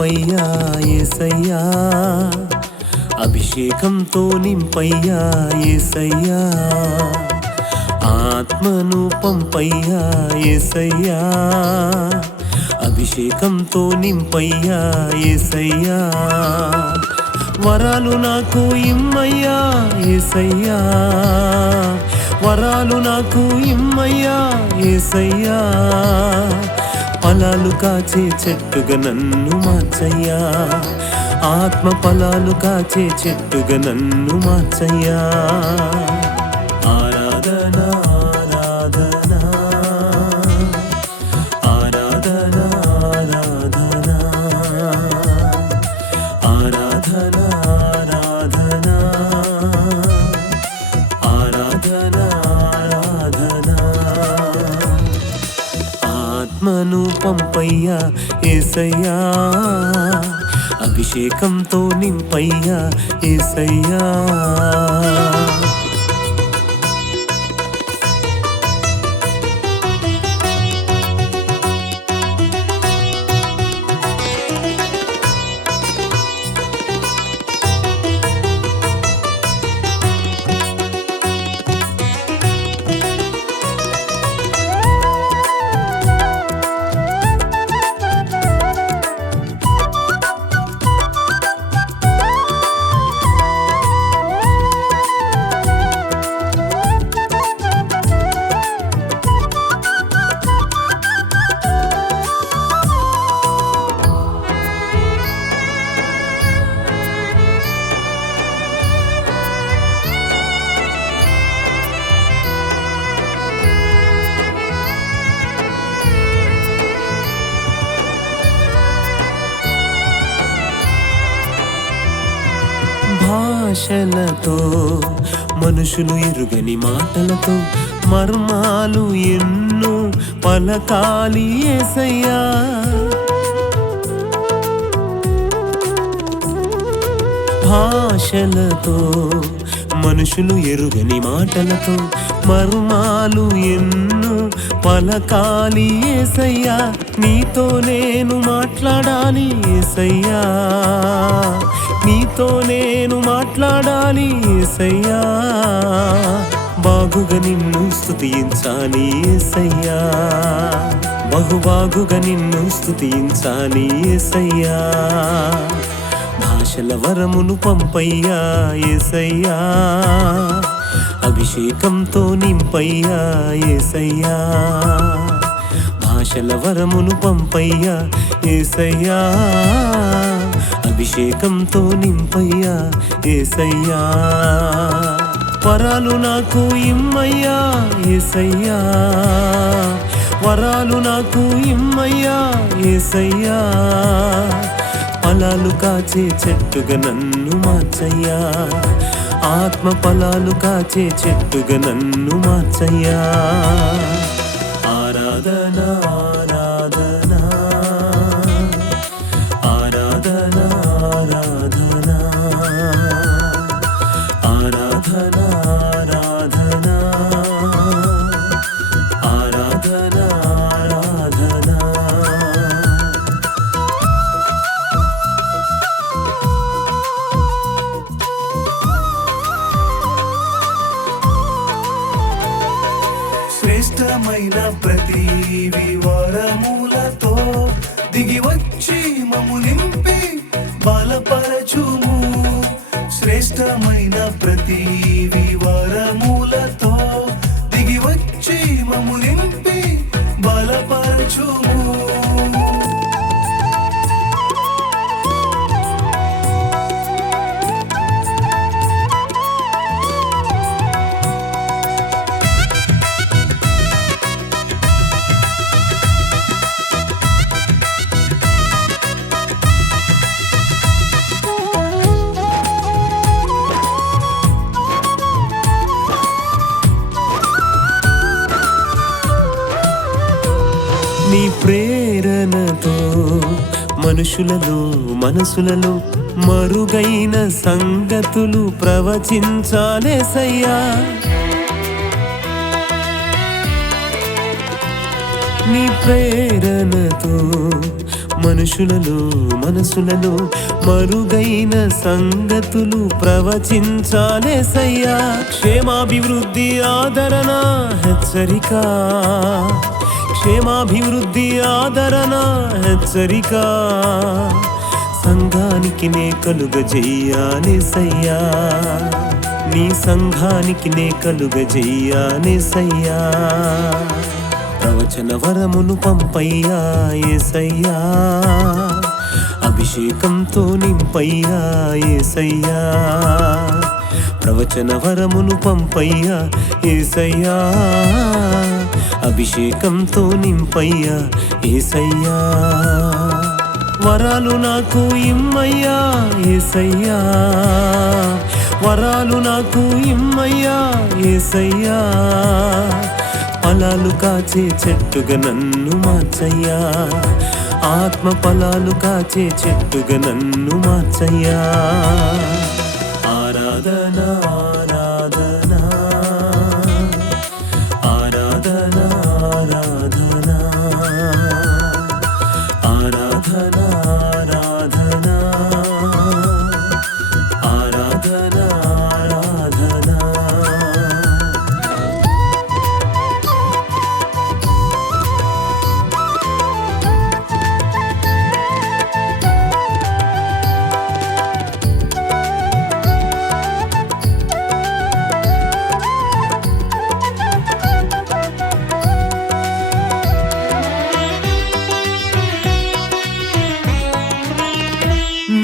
పంపయ్యా యేసయ్యా, అభిషేకంతో నింపయ్యా యేసయ్యా, ఆత్మను పంపయ్యా యేసయ్యా, అభిషేకంతో నింపయ్యా యేసయ్యా, వరాలు నాకు ఇమ్మయ్యా యేసయ్యా, వరాలు నాకు ఇమ్మయ్యా యేసయ్యా, ఫలాలు కాచే చెట్టుగా నన్ను మార్చయ్యా, ఆత్మ ఫలాలు కాచే చెట్టుగా నన్ను మార్చయ్యా. ఆరాధన ఆరాధన ఆరాధన ఆరాధన ఆరాధన ఆరాధన ఆరాధన, ఆత్మను పంపయ్యా యేసయ్యా, అభిషేకంతో నింపయ్యా యేసయ్యా. భాషలతో మనుషులు ఎరుగని మాటలతో మర్మాలు ఎన్నో పలకాలి యేసయ్యా, భాషలతో మనుషులు ఎరుగని మాటలతో మర్మాలు ఎన్నో పలకాలి యేసయ్యా, నీతో నేను మాట్లాడాలి యేసయ్యా, నీతో నేను మాట్లాడాలి యేసయ్యా, బాగుగా నిన్ను స్తుతించాలి యేసయ్యా, బహుబాగుగా నిన్ను స్తుతించాలి యేసయ్యా, భాషల వరమును పంపయ్యా యేసయ్యా, అభిషేకంతో నింపయ్యా యేసయ్యా, భాషల వరమును పంపయ్యా యేసయ్యా, అభిషేకంతో నింపయ్యా యేసయ్యా, వరాలు నాకు ఇమ్మయ్యా యేసయ్యా, వరాలు నాకు ఇమ్మయ్యా యేసయ్యా, ఫలాలు కాచే చెట్టుగా నన్ను మార్చయ్యా, ఆత్మ ఫలాలు కాచే చెట్టుగా నన్ను మార్చయ్యా. ఆరాధన ఆరాధన ఆరాధన ఆరాధన ఆరాధన ఆరాధన ఆరాధన ఆరాధన. శ్రేష్టమైన ప్రతి వివరములతో దిగి వచ్చి మమ్ము నింపి బలపరచుము, శ్రేష్టమైన ప్రతి వివరములతో దిగి వచ్చి మమ్ము నింపి బలపరచుము. నీ ప్రేరణతో మనుషులలో మనసులలో మరుగైన సంగతులు ప్రవచించాలేసయ్యా, నీ ప్రేరణతో మనుషులలో మనసులలో మరుగైన సంగతులు ప్రవచించాలేసయ్యా. క్షేమాభివృద్ధి ఆదరణ హెచ్చరిక, క్షేమాభివృద్ధి ఆదరణ హెచ్చరిక సంఘానికి నే కలుగజేయాలేసయ్యా. నీ సంఘానికి నే కలుగజేయాలేసయ్యా. ప్రవచన వరమును పంపయ్యా యేసయ్యా, అభిషేకంతో నింపయ్యా యేసయ్యా. ప్రవచన వరమును పంపయ్యా యేసయ్యా, అభిషేకంతో నింపయ్యా యేసయ్యా. వరాలు నాకు ఇమ్మయ్యా యేసయ్యా, వరాలు నాకు ఇమ్మయ్యా యేసయ్యా. ఫలాలు కాచే చెట్టుగా నన్ను మార్చయ్యా, ఆత్మ ఫలాలు కాచే చెట్టుగా నన్ను మార్చయ్యా. ఆరాధన ఆరాధన ఆరాధన ఆరాధన ఆరాధన ఆరాధన ఆరాధన ఆరాధన.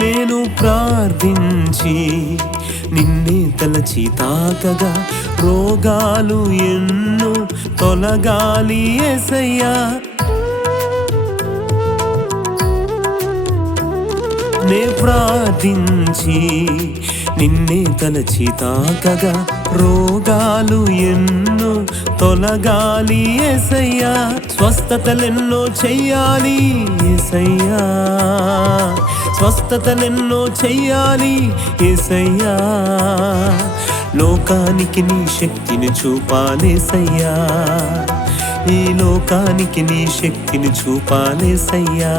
నేను ప్రార్థించి నిన్నే తలచి తాకగా రోగాలు ఎన్నో తొలగాలి యేసయ్యా. నే ప్రార్థించి నిన్నే తలచి తాకగా రోగాలు ఎన్నో తొలగాలి యేసయ్యా. స్వస్థతలెన్నో చెయ్యాలి యేసయ్యా, స్వస్థతలెన్నో చెయ్యాలి యేసయ్యా. లోకానికి నీ శక్తిని చూపాలేసయ్యా, ఈ లోకానికి నీ శక్తిని చూపాలేసయ్యా.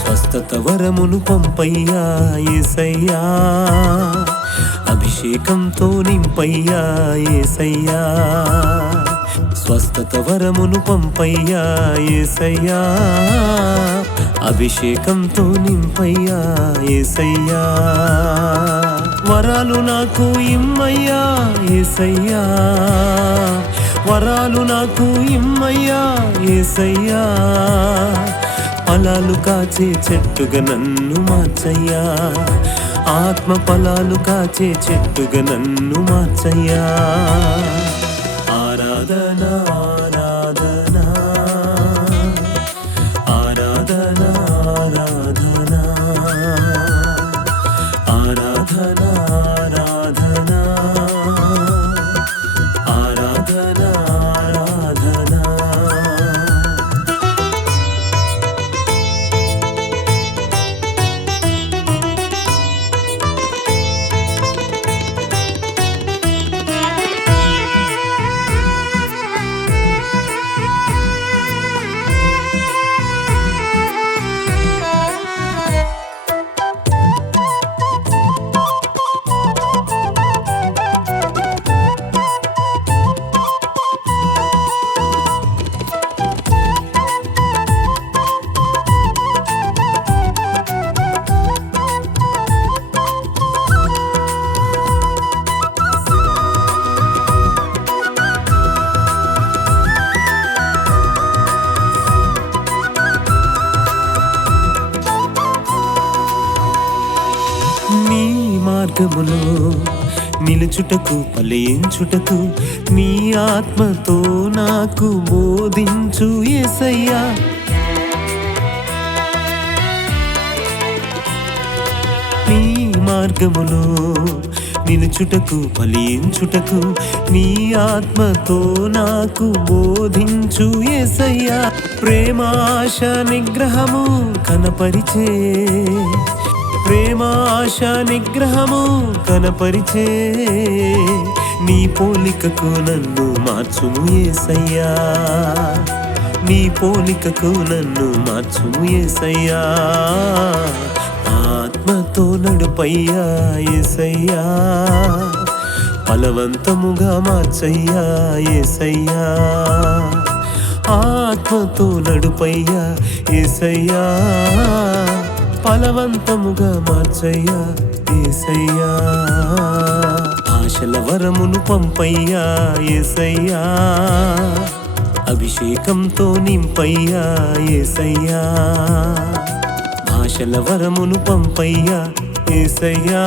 స్వస్థత వరమును పంపయ్యా యేసయ్యా, అభిషేకంతో నింపయ్యా యేసయ్యా. స్వస్థత వరమును పంపయ్యా యేసయ్యా, అభిషేకంతో నింపయ్యా యేసయ్యా. వరాలు నాకు ఇమ్మయ్యా యేసయ్యా, వరాలు నాకు ఇమ్మయ్యా యేసయ్యా. ఫలాలు కాచే చెట్టుగా నన్ను మార్చయ్యా, ఆత్మ ఫలాలు కాచే చెట్టుగా నన్ను మార్చయ్యా. ఆరాధన ఆరాధన ఆరాధన ఆరాధన ఆరాధన ఆరాధన ఆరాధన ఆరాధన. నీ మార్గములో నిలుచుటకు ఫలించుటకు నీ ఆత్మతో నాకు బోధించు యేసయ్యా. నీ మార్గములో నిలుచుటకు ఫలించుటకు నీ ఆత్మతో నాకు బోధించు యేసయ్యా. ప్రేమాశ నిగ్రహము కనపరిచే, ప్రేమాశ నిగ్రహము కనపరిచే నీ పోలికకు నన్ను మార్చుము యేసయ్యా. నీ పోలికకు నన్ను మార్చు యేసయ్యా, ఆత్మతో నడుపయ్యా యేసయ్యా, బలవంతముగా మార్చయ్యా యేసయ్యా, ఆత్మతో నడుపయ్యా యేసయ్యా, బలవంతముగా మార్చయ్యా యేసయ్యా, ఆశల వరమును పంపయ్యా యేసయ్యా, అభిషేకంతో నింపయ్యా యేసయ్యా, ఆశల వరమును పంపయ్యా యేసయ్యా,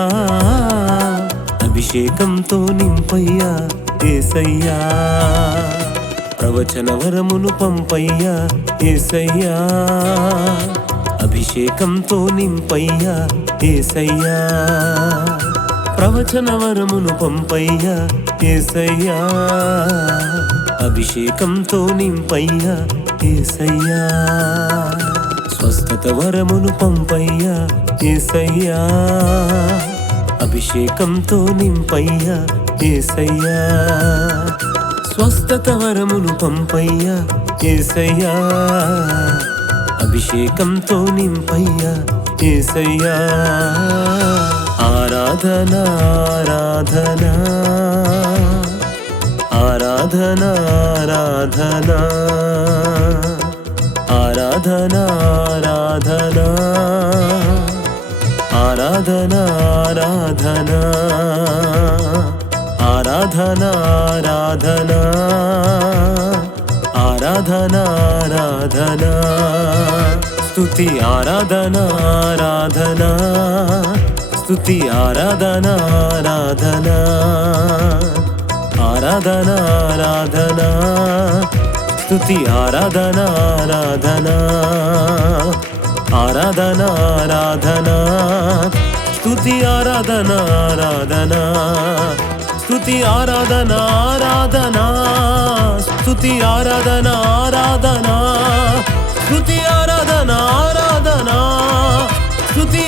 అభిషేకంతో నింపయ్యా యేసయ్యా, ప్రవచన వరమును పంపయ్యా యేసయ్యా, అభిషేకంతో నింపయ్యా యేసయ్యా, ప్రవచన వరమును పంపయ్యా యేసయ్యా, అభిషేకంతో నింపయ్యా యేసయ్యా, స్వస్థత వరమును పంపయ్యా యేసయ్యా, అభిషేకంతో నింపయ్యా యేసయ్యా, స్వస్థత వరమును పంపయ్యా యేసయ్యా, అభిషేకంతో నింపయ్యా యేసయ్యా, ఆరాధన ఆరాధన ఆరాధన ఆరాధన ఆరాధన ఆరాధన ఆరాధన ఆరాధన ఆరాధన ఆరాధన ఆరాధన స్తుతి ఆరాధన ఆరాధన స్తుతి ఆరాధన ఆరాధన ఆరాధన ఆరాధన స్తుతి ఆరాధన ఆరాధన ఆరాధన ఆరాధన స్తుతి ఆరాధన ఆరాధన స్తుతి ఆరాధన ఆరాధన స్తుతి ఆరాధన ఆరాధన స్తుతి ఆరాధన ఆరాధన స్తుతి